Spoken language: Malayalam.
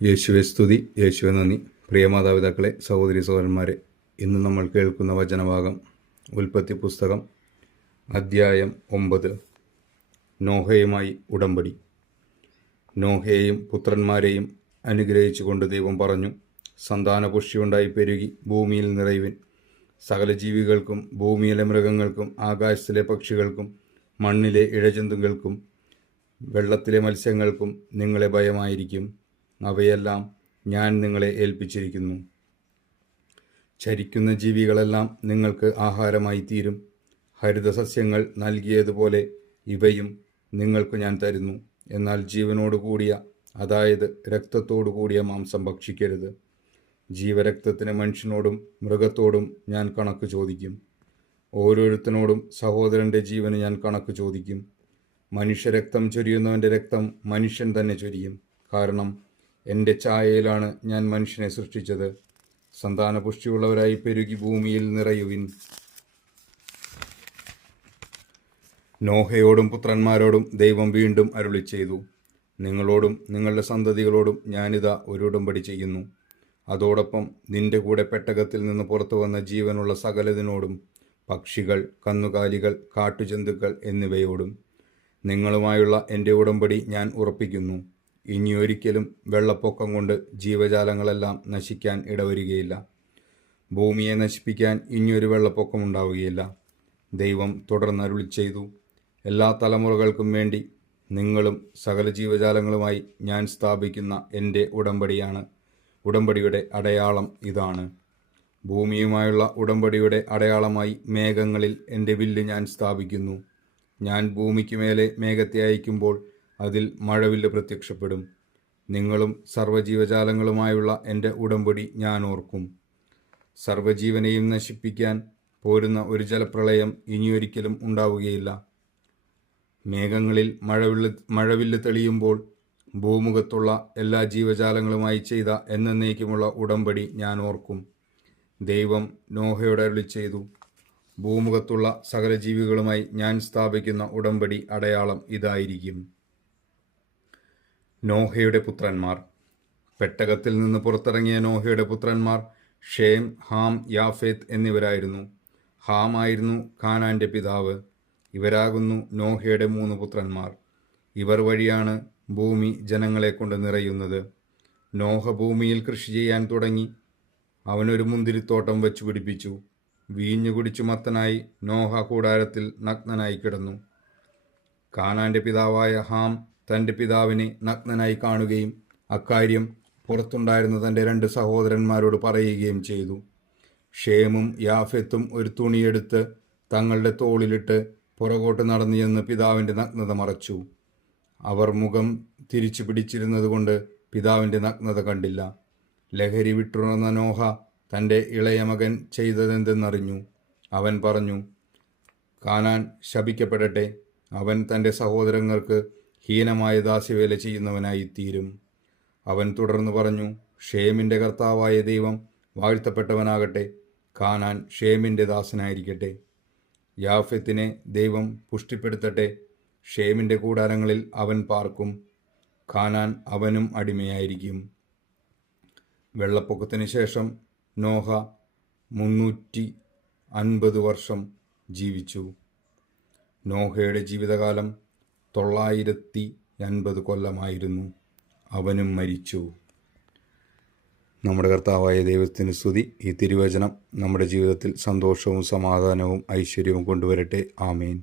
യേശുവെ സ്തുതി, യേശുവെ നന്ദി. പ്രിയ മാതാപിതാക്കളെ, സഹോദരി സഹോദരന്മാരെ, ഇന്ന് നമ്മൾ കേൾക്കുന്ന വചനഭാഗം ഉൽപ്പത്തി പുസ്തകം അദ്ധ്യായം 9. നോഹയുമായി ഉടമ്പടി. നോഹയെയും പുത്രന്മാരെയും അനുഗ്രഹിച്ചുകൊണ്ട് ദൈവം പറഞ്ഞു, സന്താനപുഷ്ടിയുണ്ടായി പെരുകി ഭൂമിയിൽ നിറയുവിൻ. സകല ജീവികൾക്കും, ഭൂമിയിലെ മൃഗങ്ങൾക്കും, ആകാശത്തിലെ പക്ഷികൾക്കും, മണ്ണിലെ ഇഴജന്തുക്കൾക്കും, വെള്ളത്തിലെ മത്സ്യങ്ങൾക്കും നിങ്ങളെ ഭയമായിരിക്കും. അവയെല്ലാം ഞാൻ നിങ്ങളെ ഏൽപ്പിച്ചിരിക്കുന്നു. ചരിക്കുന്ന ജീവികളെല്ലാം നിങ്ങൾക്ക് ആഹാരമായി തീരും. ഹരിതസസ്യങ്ങൾ നൽകിയതുപോലെ ഇവയും നിങ്ങൾക്ക് ഞാൻ തരുന്നു. എന്നാൽ ജീവനോട് കൂടിയ, അതായത് രക്തത്തോടു കൂടിയ മാംസം ഭക്ഷിക്കരുത്. ജീവരക്തത്തിന് മനുഷ്യനോടും മൃഗത്തോടും ഞാൻ കണക്ക് ചോദിക്കും. ഓരോരുത്തനോടും സഹോദരൻ്റെ ജീവന് ഞാൻ കണക്ക് ചോദിക്കും. മനുഷ്യരക്തം ചൊരിയുന്നവൻ്റെ രക്തം മനുഷ്യൻ തന്നെ ചൊരിയും. കാരണം എൻ്റെ ഛായയിലാണ് ഞാൻ മനുഷ്യനെ സൃഷ്ടിച്ചത്. സന്താനപുഷ്ടിയുള്ളവരായി പെരുകി ഭൂമിയിൽ നിറയുവിൻ. നോഹയോടും പുത്രന്മാരോടും ദൈവം വീണ്ടും അരുളി ചെയ്തു, നിങ്ങളോടും നിങ്ങളുടെ സന്തതികളോടും ഞാനിതാ ഒരു ഉടമ്പടി ചെയ്യുന്നു. അതോടൊപ്പം നിന്റെ കൂടെ പെട്ടകത്തിൽ നിന്ന് പുറത്തു വന്ന ജീവനുള്ള സകലതിനോടും, പക്ഷികൾ, കന്നുകാലികൾ, കാട്ടുജന്തുക്കൾ എന്നിവയോടും. നിങ്ങളുമായുള്ള എൻ്റെ ഉടമ്പടി ഞാൻ ഉറപ്പിക്കുന്നു. ഇനിയൊരിക്കലും വെള്ളപ്പൊക്കം കൊണ്ട് ജീവജാലങ്ങളെല്ലാം നശിക്കാൻ ഇടവരികയില്ല. ഭൂമിയെ നശിപ്പിക്കാൻ ഇനിയൊരു വെള്ളപ്പൊക്കം ഉണ്ടാവുകയില്ല. ദൈവം തുടർന്ന് അരുളി ചെയ്തു, എല്ലാ തലമുറകൾക്കും വേണ്ടി നിങ്ങളും സകല ജീവജാലങ്ങളുമായി ഞാൻ സ്ഥാപിക്കുന്ന എൻ്റെ ഉടമ്പടിയുടെ അടയാളം ഇതാണ്. ഭൂമിയുമായുള്ള ഉടമ്പടിയുടെ അടയാളമായി മേഘങ്ങളിൽ എൻ്റെ വില്ല് ഞാൻ സ്ഥാപിക്കുന്നു. ഞാൻ ഭൂമിക്ക് മേലെ മേഘത്തെ അയക്കുമ്പോൾ അതിൽ മഴവില്ല് പ്രത്യക്ഷപ്പെടും. നിങ്ങളും സർവ്വജീവജാലങ്ങളുമായുള്ള എൻ്റെ ഉടമ്പടി ഞാൻ ഓർക്കും. സർവ്വജീവനെയും നശിപ്പിക്കാൻ പോരുന്ന ഒരു ജലപ്രളയം ഇനിയൊരിക്കലും ഉണ്ടാവുകയില്ല. മേഘങ്ങളിൽ മഴവില്ല് തെളിയുമ്പോൾ ഭൂമുഖത്തുള്ള എല്ലാ ജീവജാലങ്ങളുമായി ചെയ്ത എന്നേക്കുമുള്ള ഉടമ്പടി ഞാൻ ഓർക്കും. ദൈവം നോഹയോട് അരുളി ചെയ്തു, ഭൂമുഖത്തുള്ള സകല ജീവികളുമായി ഞാൻ സ്ഥാപിക്കുന്ന ഉടമ്പടി അടയാളം ഇതായിരിക്കും. നോഹയുടെ പുത്രന്മാർ. പെട്ടകത്തിൽ നിന്ന് പുറത്തിറങ്ങിയ നോഹയുടെ പുത്രന്മാർ ഷേം, ഹാം, യാഫേത്ത് എന്നിവരായിരുന്നു. ഹാം ആയിരുന്നു കാനാന്റെ പിതാവ്. ഇവരാകുന്നു നോഹയുടെ 3 പുത്രന്മാർ. ഇവർ വഴിയാണ് ഭൂമി ജനങ്ങളെ കൊണ്ട് നിറയുന്നത്. നോഹ ഭൂമിയിൽ കൃഷി ചെയ്യാൻ തുടങ്ങി. അവനൊരു മുന്തിരിത്തോട്ടം വെച്ചു പിടിപ്പിച്ചു. വീഞ്ഞു കുടിച്ചു മത്തനായി നോഹ കൂടാരത്തിൽ നഗ്നനായി കിടന്നു. കാനാന്റെ പിതാവായ ഹാം തൻ്റെ പിതാവിനെ നഗ്നനായി കാണുകയും അക്കാര്യം പുറത്തുണ്ടായിരുന്ന തൻ്റെ 2 സഹോദരന്മാരോട് പറയുകയും ചെയ്തു. ഷേമും യാഫെത്തും ഒരു തുണിയെടുത്ത് തങ്ങളുടെ തോളിലിട്ട് പുറകോട്ട് നടന്നു ചെന്ന് പിതാവിൻ്റെ നഗ്നത മറച്ചു. അവർ മുഖം തിരിച്ചു പിടിച്ചിരുന്നതുകൊണ്ട് പിതാവിൻ്റെ നഗ്നത കണ്ടില്ല. ലഹരി വിട്ടുണർന്ന നോഹ തൻ്റെ ഇളയ മകൻ ചെയ്തതെന്തെന്നറിഞ്ഞു. അവൻ പറഞ്ഞു, കാനാൻ ശപിക്കപ്പെടട്ടെ. അവൻ തൻ്റെ സഹോദരങ്ങൾക്ക് ഹീനമായ ദാസ്യവേല ചെയ്യുന്നവനായി തീരും. അവൻ തുടർന്ന് പറഞ്ഞു, ഷേമിൻ്റെ കർത്താവായ ദൈവം വാഴ്ത്തപ്പെട്ടവനാകട്ടെ. കാനാൻ ഷേമിൻ്റെ ദാസനായിരിക്കട്ടെ. യാഫെത്തിനെ ദൈവം പുഷ്ടിപ്പെടുത്തട്ടെ. ഷേമിൻ്റെ കൂടാരങ്ങളിൽ അവൻ പാർക്കും. കാനാൻ അവനും അടിമയായിരിക്കും. വെള്ളപ്പൊക്കത്തിന് ശേഷം നോഹ 350 വർഷം ജീവിച്ചു. നോഹയുടെ ജീവിതകാലം 950 കൊല്ലമായിരുന്നു. അവനും മരിച്ചു. നമ്മുടെ കർത്താവായ ദൈവത്തിന് സ്തുതി. ഈ തിരുവചനം നമ്മുടെ ജീവിതത്തിൽ സന്തോഷവും സമാധാനവും ഐശ്വര്യവും കൊണ്ടുവരട്ടെ. ആമേൻ.